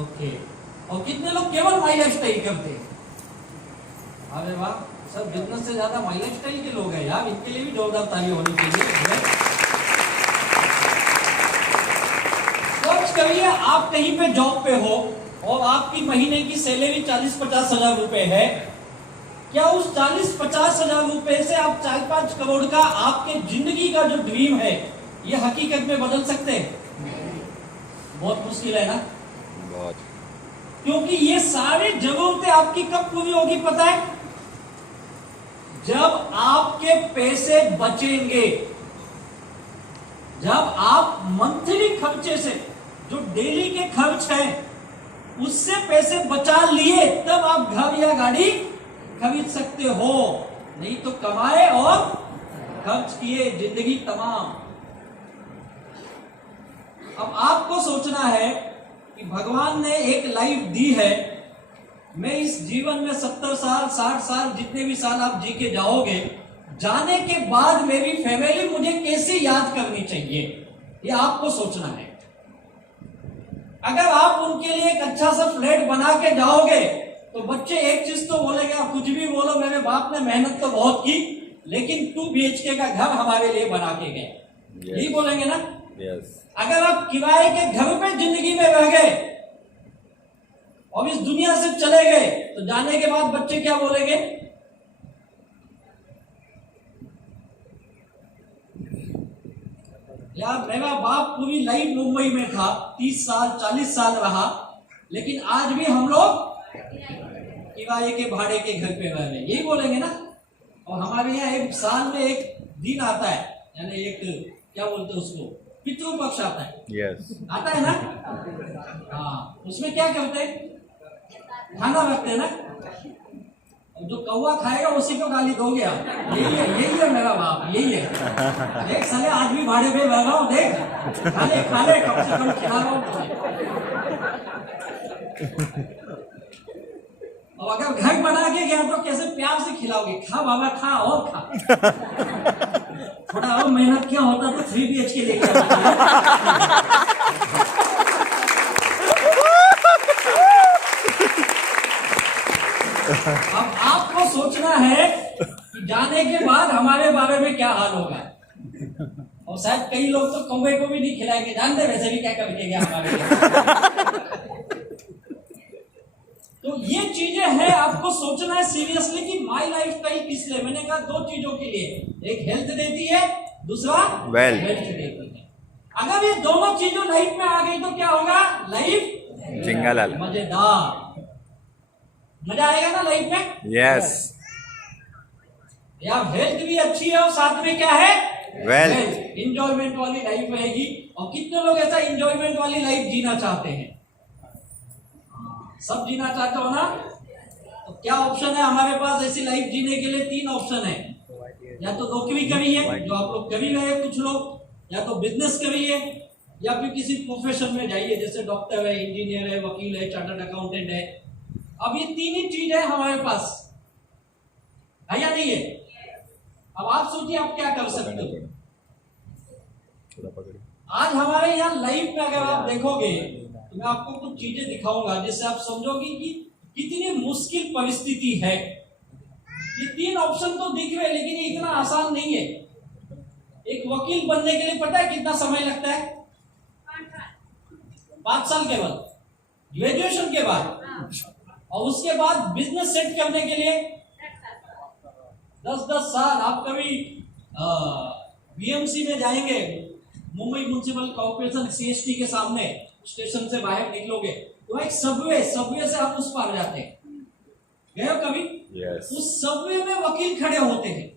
Okay. और कितने लोग केवल माई लाइफ स्टाइल करते हैं? अरे वाह, सब बिजनेस से ज्यादा माई लाइफ स्टाइल के लोग हैं यार, इनके लिए भी जोरदार ताली होनी चाहिए। सोच करिए, आप कहीं पे जॉब पे हो और आपकी महीने की सैलरी 40-50 हजार रुपए है। क्या उस 40-50 हजार रुपए से आप 4-5 करोड़ का आपके जिंदगी का जो ड्रीम है ये हकीकत में बदल सकते हैं? बहुत मुश्किल है ना। बहुत। क्योंकि ये सारी जरूरतें आपकी कब पूरी होगी पता है? जब आपके पैसे बचेंगे, जब आप मंथली खर्चे से, जो डेली के खर्च हैं, उससे पैसे बचा लिए, तब आप घर या गाड़ी खरीद सकते हो। नहीं तो कमाए और खर्च किए, जिंदगी तमाम। अब आपको सोचना है कि भगवान ने एक लाइफ दी है, मैं इस जीवन में 70 साल 60 साल जितने भी साल आप जी के जाओगे, जाने के बाद मेरी फैमिली मुझे कैसे याद करनी चाहिए, ये आपको सोचना है। अगर आप उनके लिए एक अच्छा सा फ्लैट बना के जाओगे तो बच्चे एक चीज तो बोलेंगे, आप कुछ भी बोलो, मेरे बाप ने मेहनत तो बहुत की लेकिन 2 BHK का घर हमारे लिए बना के गए, यही बोलेंगे ना। अगर आप किराए के घर पे जिंदगी में रह गए और इस दुनिया से चले गए तो जाने के बाद बच्चे क्या बोलेंगे? यार मेरा बाप पूरी लाइफ मुंबई में था, 30 साल 40 साल रहा, लेकिन आज भी हम लोग किराए के भाड़े के घर पे रह रहे, यही बोलेंगे ना। और हमारे यहाँ एक साल में एक दिन आता है, यानी एक क्या बोलते हैं उसको, पितृपक्ष आता है। आता है ना। हाँ, उसमें क्या करते हैं? खाना रखते हैं ना। और जो कौवा खाएगा उसी को गाली दोगे आप। यही है मेरा बाप, यही है। देख साले, आज भी भाड़े पे रह रहा हूँ, देख खा ले कम से कम खिला रहा हूँ। और अगर घर बना के गया तो कैसे प्यार से खिलाओगे? खा बाबा खा, और खा। थोड़ा और मेहनत क्या होता तो 3 BHK लेके अब आपको सोचना है कि जाने के बाद हमारे बारे में क्या हाल होगा। और शायद कई लोग तो कौवे को भी नहीं खिलाएंगे, जानते वैसे भी क्या करके गया हमारे। तो ये चीजें हैं, आपको सोचना है सीरियसली कि माई लाइफ स्टाइल किस लिए। मैंने कहा 2 चीजों के लिए, एक हेल्थ देती है, दूसरा वेल्थ देती है। अगर ये दोनों चीजों लाइफ में आ गई तो क्या होगा? लाइफ जिंगालाल, मजेदार। मजा आएगा ना लाइफ में। यस। यार हेल्थ भी अच्छी है और साथ में क्या है? वेल्थ। इंजॉयमेंट वाली लाइफ रहेगी। और कितने लोग ऐसा इंजॉयमेंट वाली लाइफ जीना चाहते हैं? सब जीना चाहते हो ना। तो क्या ऑप्शन है हमारे पास ऐसी लाइफ जीने के लिए? 3 ऑप्शन है। या तो नौकरी करिए, जो आप लोग कर ही रहे हैं कुछ लोग, या तो बिजनेस करिए, या फिर किसी प्रोफेशन में जाइए, जैसे डॉक्टर है, इंजीनियर है, वकील है, चार्टर्ड अकाउंटेंट है। अब ये 3 ही चीज है हमारे पास, है या नहीं है? अब आप सोचिए आप क्या कर सकते हो। आज हमारे यहाँ लाइफ में अगर आप देखोगे तो मैं आपको कुछ चीजें दिखाऊंगा जिससे आप समझोगे कि कितनी मुश्किल परिस्थिति है। ये 3 ऑप्शन तो दिख रहे लेकिन ये इतना आसान नहीं है। एक वकील बनने के लिए पता है कितना समय लगता है? 5 साल के बाद, ग्रेजुएशन के बाद। और उसके बाद बिजनेस सेट करने के लिए 10-10 साल। आप कभी बीएमसी में जाएंगे, मुंबई म्युनिसिपल कॉर्पोरेशन, CST के सामने स्टेशन से बाहर निकलोगे तो एक सबवे से आप उस पार जाते हैं, गए हो कभी? उस सबवे में वकील खड़े होते हैं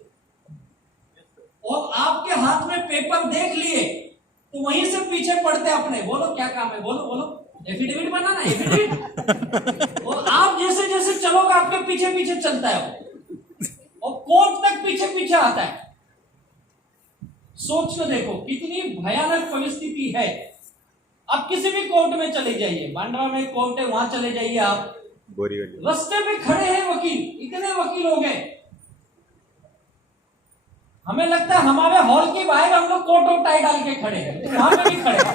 और आपके हाथ में पेपर देख लिए तो वहीं से पीछे पड़ते अपने, बोलो क्या काम है, बोलो एफिडेविट बनाना, एफिडेविट। और आप जैसे जैसे चलोगे आपके पीछे पीछे चलता है और कोर्ट तक पीछे पीछे आता है। सोच के देखो कितनी भयानक परिस्थिति है। आप किसी भी कोर्ट में चले जाइए, बांद्रा में कोर्ट है, वहां चले जाइए आप, रास्ते पे खड़े हैं वकील, इतने वकील हो गए। हमें लगता है हमारे हॉल के बाहर हम लोग कोट और टाई डाल के खड़े हैं, वहां पे भी खड़े हैं।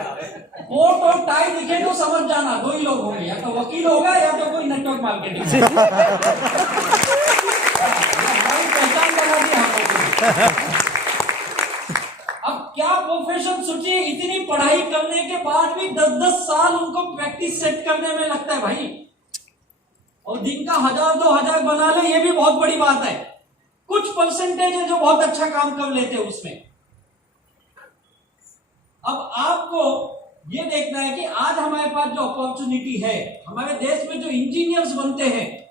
कोट और टाई दिखे तो समझ जाना, दो ही लोग होंगे, या तो वकील होगा या तो कोई नेटवर्क मार्केटिंग। पहचान बना दी हम लोगों। अब क्या प्रोफेशन सोचिए, इतनी पढ़ाई करने के बाद भी 10-10 साल उनको प्रैक्टिस सेट करने में लगता है भाई, और दिन का 1000-2000 बना ले, ये भी बहुत बड़ी बात है। कुछ परसेंटेज है जो बहुत अच्छा काम कर लेते हैं उसमें। अब आपको ये देखना है कि आज हमारे पास जो अपॉर्चुनिटी है, हमारे देश में जो इंजीनियर्स बनते हैं,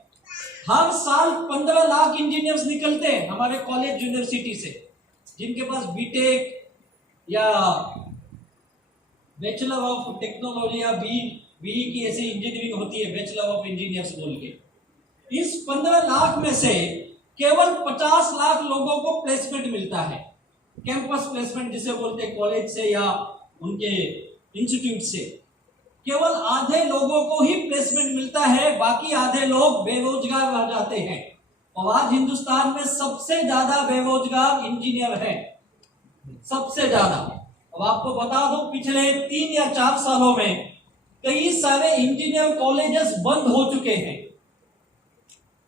हर साल 15 लाख इंजीनियर्स निकलते हैं हमारे कॉलेज यूनिवर्सिटी से, जिनके पास बीटेक या बैचलर ऑफ टेक्नोलॉजी या बीई की ऐसी इंजीनियरिंग होती है, बैचलर ऑफ इंजीनियर्स बोल के। इस 15 लाख में से केवल 50 लाख लोगों को प्लेसमेंट मिलता है, कैंपस प्लेसमेंट जिसे बोलते हैं, कॉलेज से या उनके इंस्टीट्यूट से। केवल आधे लोगों को ही प्लेसमेंट मिलता है, बाकी आधे लोग बेरोजगार रह जाते हैं। और आज हिंदुस्तान में सबसे ज्यादा बेरोजगार इंजीनियर हैं, सबसे ज्यादा। अब आपको बता दूं, पिछले 3 या 4 सालों में कई सारे इंजीनियर कॉलेजेस बंद हो चुके हैं,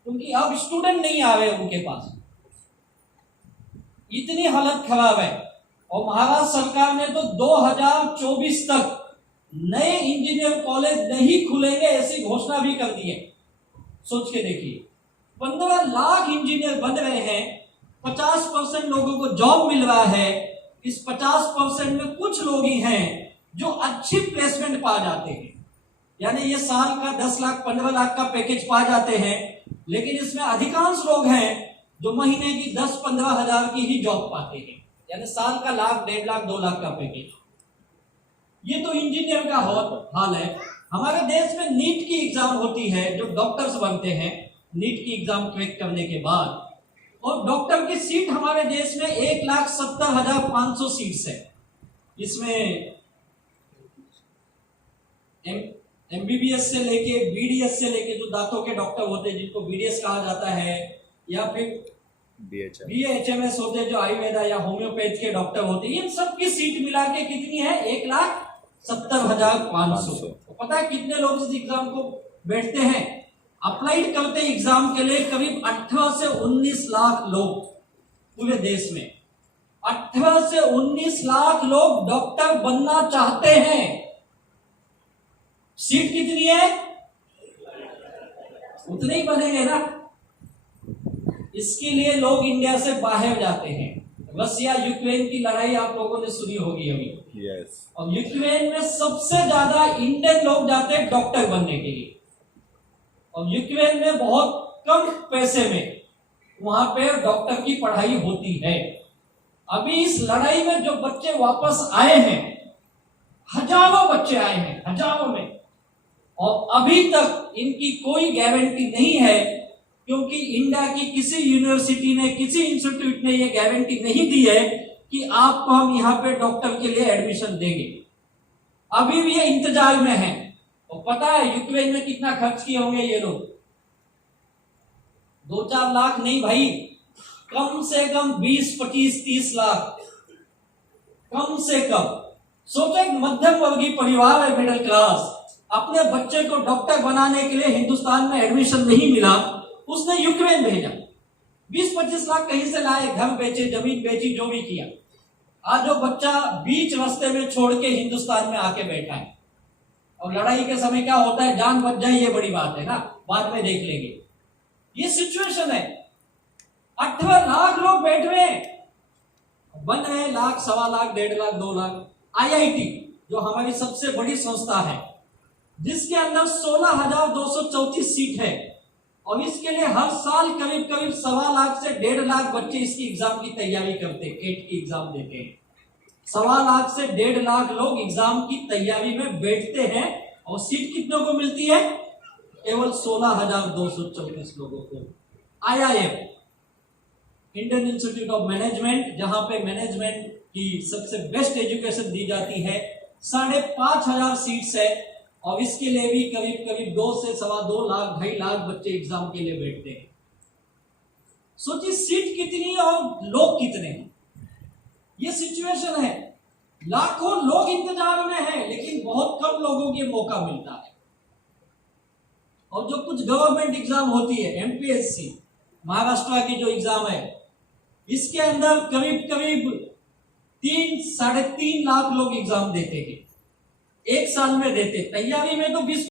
क्योंकि अब स्टूडेंट नहीं आ रहे उनके पास। इतनी हालत खराब है। और महाराष्ट्र सरकार ने तो 2024 तक नए इंजीनियर कॉलेज नहीं खुलेंगे ऐसी घोषणा भी कर दी है। सोच के देखिए, 15 लाख इंजीनियर बन रहे हैं, 50% लोगों को जॉब मिल रहा है। इस 50% में कुछ लोग ही हैं जो अच्छी प्लेसमेंट पा जाते हैं, यानी ये साल का 10 लाख 15 लाख का पैकेज पा जाते हैं। लेकिन इसमें अधिकांश लोग हैं जो महीने की 10-15 हजार की ही जॉब पाते हैं, यानी साल का 1 लाख 1.5 लाख 2 लाख का पैकेज। ये तो इंजीनियर का हाल है। हमारे देश में नीट की एग्जाम होती है, जो डॉक्टर्स बनते हैं नीट की एग्जाम क्रैक करने के बाद, और डॉक्टर की सीट हमारे देश में 1,70,500 सीट्स है। इसमें एमबीबीएस से लेके बीडीएस से लेके जो दांतों के डॉक्टर होते हैं, जिनको बीडीएस कहा जाता है, या फिर बीएचएमएस होते हैं जो आयुर्वेदा या होम्योपैथ के डॉक्टर होते हैं, इन सब की सीट मिला के कितनी है? 1,70,500। तो पता है कितने लोग इस एग्जाम को बैठते हैं, अप्लाइड करते हैं एग्जाम के लिए? करीब 18 से 19 लाख लोग पूरे देश में। 18 से 19 लाख लोग डॉक्टर बनना चाहते हैं। सीट कितनी है? उतने ही बनेंगे ना। इसके लिए लोग इंडिया से बाहर जाते हैं। रसिया यूक्रेन की लड़ाई आप लोगों ने सुनी होगी अभी। yes. और यूक्रेन में सबसे ज्यादा इंडियन लोग जाते हैं डॉक्टर बनने के लिए। और यूक्रेन में बहुत कम पैसे में वहां पे डॉक्टर की पढ़ाई होती है। अभी इस लड़ाई में जो बच्चे वापस आए हैं, हजारों बच्चे आए हैं, हजारों में, और अभी तक इनकी कोई गारंटी नहीं है, क्योंकि इंडिया की किसी यूनिवर्सिटी ने, किसी इंस्टीट्यूट ने यह गारंटी नहीं दी है कि आपको हम यहाँ पे डॉक्टर के लिए एडमिशन देंगे। अभी भी ये इंतजार में है। और पता है यूक्रेन में कितना खर्च किए होंगे ये लोग? 2-4 लाख नहीं भाई, कम से कम 20-25-30 लाख, कम से कम। सोचो, एक मध्यम वर्गीय परिवार है, मिडिल क्लास, अपने बच्चे को डॉक्टर बनाने के लिए हिंदुस्तान में एडमिशन नहीं मिला, उसने यूक्रेन भेजा। 20-25 लाख कहीं से लाए, घर बेचे, जमीन बेची, जो भी किया। आज वो बच्चा बीच रास्ते में छोड़ के हिंदुस्तान में आके बैठा है। और लड़ाई के समय क्या होता है, जान बच जाए, ये बड़ी बात है ना, बाद में देख लेंगे। ये सिचुएशन है। 18 लाख लोग बैठ रहे हैं, बन रहे लाख, 1.25 लाख, 1.5 लाख, 2 लाख। आईआईटी जो हमारी सबसे बड़ी संस्था है, जिसके अंदर 16,234 सीट है, और इसके लिए हर साल करीब 1.25 लाख से 1.5 लाख बच्चे इसकी एग्जाम की तैयारी करते हैं, केट की एग्जाम देते हैं। 1.25 लाख से 1.5 लाख लोग एग्जाम की तैयारी में बैठते हैं, और सीट कितनों को मिलती है? केवल 16,234 लोगों को। IIM, Indian institute of management, जहां पे मैनेजमेंट की सबसे बेस्ट एजुकेशन दी जाती है, 5,500 सीट्स है, और इसके लिए भी करीब 2 से 2.25 लाख, 2.5 लाख बच्चे एग्जाम के लिए बैठते हैं। सोचिए सीट कितनी है और लोग कितने हैं। ये सिचुएशन है। लाखों लोग इंतजार में हैं, लोगों को मौका मिलता है। और जो कुछ गवर्नमेंट एग्जाम होती है, एमपीएससी महाराष्ट्र की जो एग्जाम है, इसके अंदर करीब करीब 3-3.5 लाख लोग एग्जाम देते हैं, एक साल में देते। तैयारी में तो 20